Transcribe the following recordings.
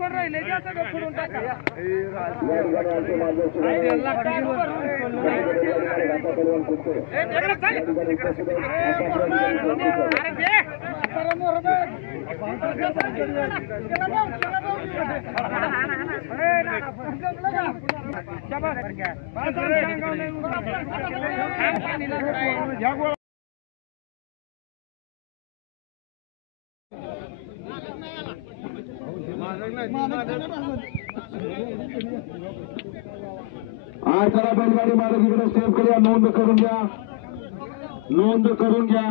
कोण राहिले द्या सगळं फिरून टाका आज जरा बैलगाडी मालक इकडे स्टेप करूया, नोंद करून घ्या, नोंद करून घ्या.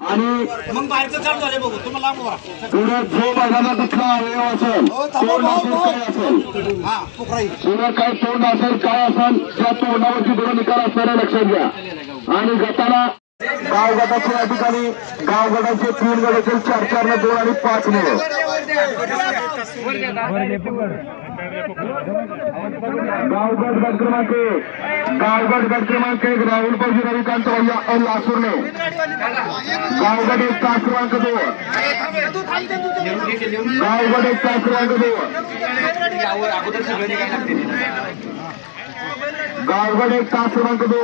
आणि मग बाहेरचं चालू झाले बघू तुम्हाला पुढे जो बघायला तिथला अवयव असेल पुढे काय तोंड असेल काय असेल त्या तोंडावरची थोडं निकाल असणारे लक्षात घ्या. आणि गटाला गाव गटाचे या ठिकाणी गाव गटाचे 3 गट असेल, 4-4 ने 2 आणि 5 ने गावगट गट क्रमांक 1 राहुल पौजी रविकांत भैया और लासूर ने गावगट 1 तास क्रमांक 2 गावगट 1 तास क्रमांक 2 गावगट 1 तास क्रमांक 2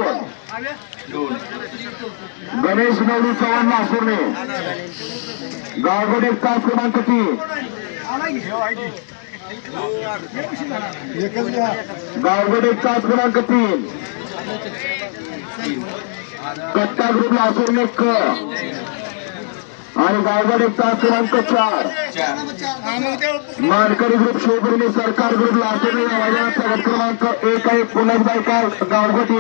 गणेश नवरी चव्हाण लासूर ने गावगट 1 तास क्रमांक 3 गावगट 1 तास क्रमांक 3 कट्टा ग्रुप लासूर ने क आणि गावगट 1 तास क्रमांक 4 मानकरी ग्रुप शिवपुरी सरकार ग्रुप लासूर ने मैदानाचा गट क्रमांक 1 पुनर्बायका गावगट 1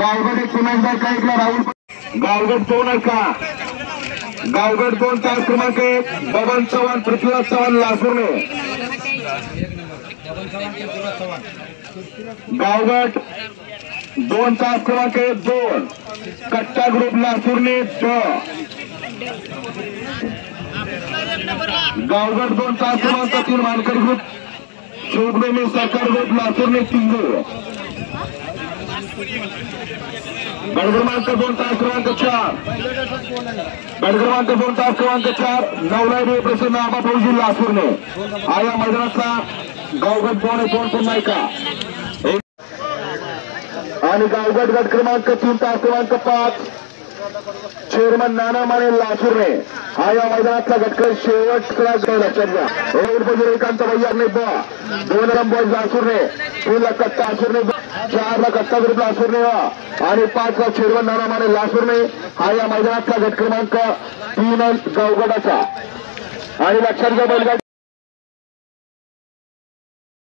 गावगट 1 पुनर्बायका 1 ला राहुल गावगट 2 का गावगट 2 तास क्रमांक 1 बबन चव्हाण पृथ्वीराज चव्हाण लासूर ने गावगट 2 तास क्रमांक 2 कट्टा ग्रुप लासूर ने गावगट 2 तास क्रमांक 3 मानकरी ग्रुप शिवप्रेमी सरकार ग्रुप लासूर ने 3 गट क्रमांक 2 तास क्रमांक 4 गट क्रमांक 2 तास क्रमांक 4 नवलाई प्रसन्न आबा फौजी लासूर ने आया मैदानाचा गावगट 2 पुन्हा एका आणि गावगट गट क्रमांक 3 तास क्रमांक 5 चेअरमन नाना माने लासूर ने आया मैदानातला गटकर शेवटचा लक्षात घ्या. रविकांत भैया ने 2 नंबर लासूर ने 3 ला कट्टा लासूर ने 4 ला कट्टा ग्रुप लासूर ने आणि 5 ला चेअरमन नाना माने लासूर ने आया मैदानातला गट क्रमांक 3 गावगटाचा. आणि लक्षात घ्या बैलगाडी